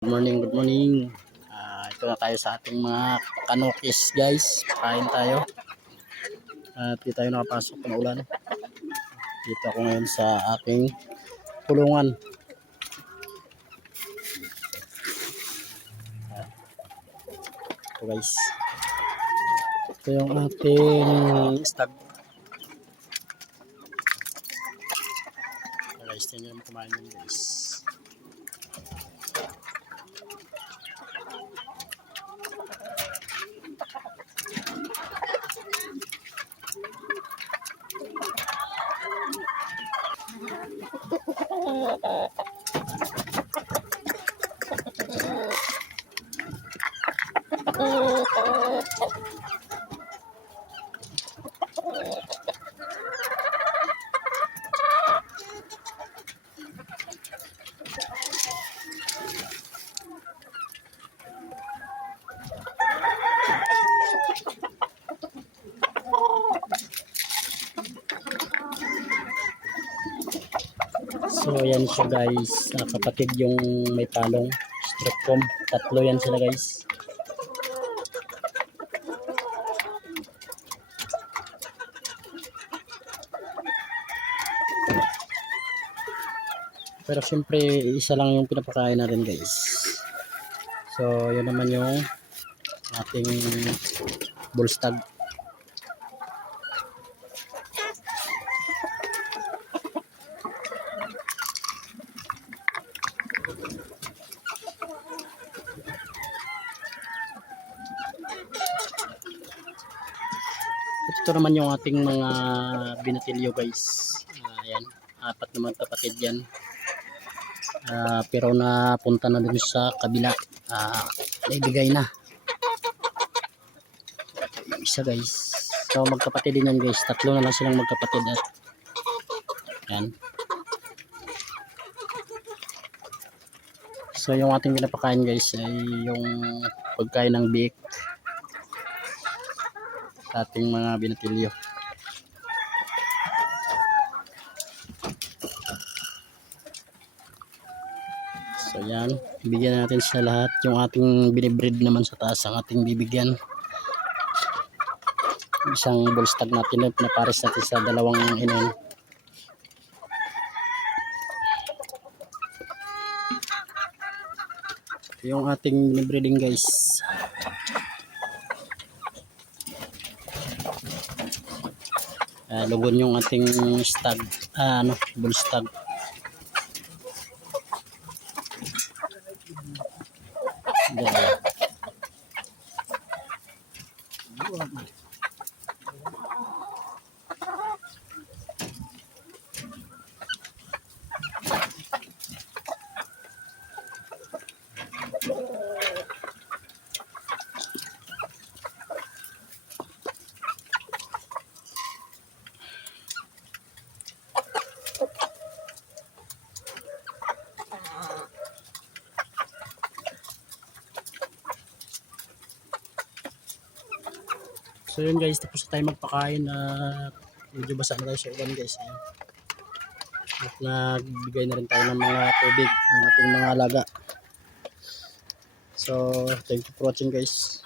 Good morning, good morning. Ito na tayo sa ating mga kanokis guys. Kain tayo. At di tayo nakapasok ng ulan. Dito ako ngayon sa aking kulungan. Ito guys. Ito yung ating stag. Guys, tingnan nyo naman kumain yun guys. So yan siya guys, kapatid yung may palong strip comb, tatlo yan sila guys. Pero syempre isa lang yung pinapakain natin guys. So yun naman yung ating bull stag. Ito naman yung ating mga binatilyo guys. Ayan, apat naman kapatid yan. Pero napunta na dun sa kabila. Naibigay na. Yung isa guys. So magkapatid din yan guys. Tatlo na lang silang magkapatid. At yan. So yung ating pinapakain guys ay yung pagkain ng biik sa ating mga binatilyo. So yan, bigyan natin sa lahat. Yung ating binibreed naman sa taas ang ating bibigyan. Isang bull stag natin na pinapares natin sa dalawang inen. Yung ating binibreeding guys. Lugon yung ating stag, bull stag. So yun guys, tapos na tayo magpakain at medyo basa na tayo sa ulan guys. Ayan. At nagbigay na rin tayo ng mga tubig ng ating mga alaga. So thank you for watching guys.